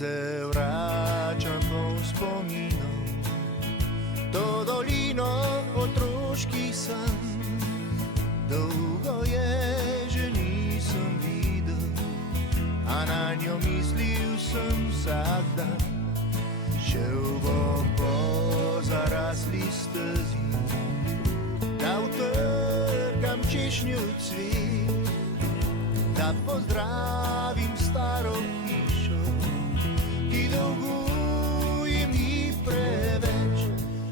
se vračam po spominom, to dolino otroških san. Dolgo je, že nisem videl, a na njo mislil sem vsak dan. Šel bom po zarasli stezi, da utrgam češnjev cvet, da pozdravim staro hišo, ki dolguje mi preveč.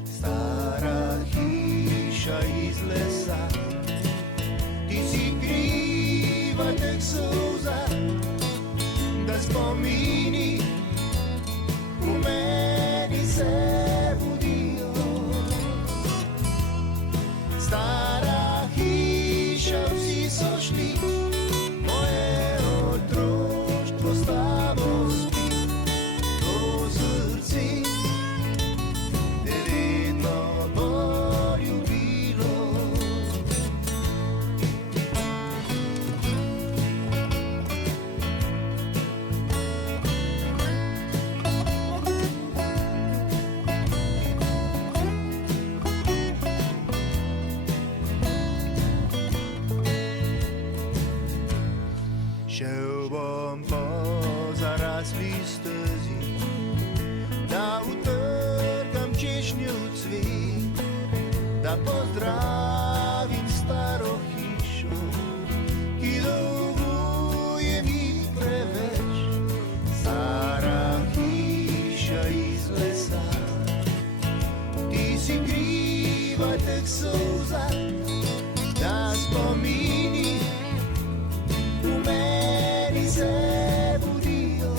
Stara hiša iz lesa, ti si kriva teh solza, da spomini v meni se budijo. Stara hiša, vsi so šli, moje otroštvo s tabo spi. To srce te vedno bo ljubilo. Šel bom po zarasli stezi, da utrgam češnjev cvet, da pozdravim staro hišo, ki dolguje mi preveč. Stara hiša iz lesa, ti si kriva teh solza, da spomini v meni se budijo.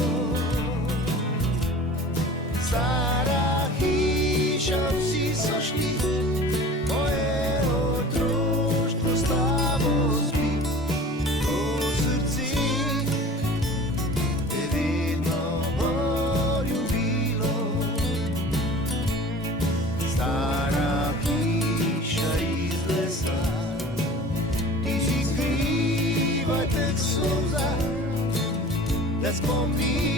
Stara hiša, vsi so šli, moje otroštvo s tabo spi. To srce te vedno bo ljubilo. Stara hiša iz lesa, ti si kriva teh solza, da spomni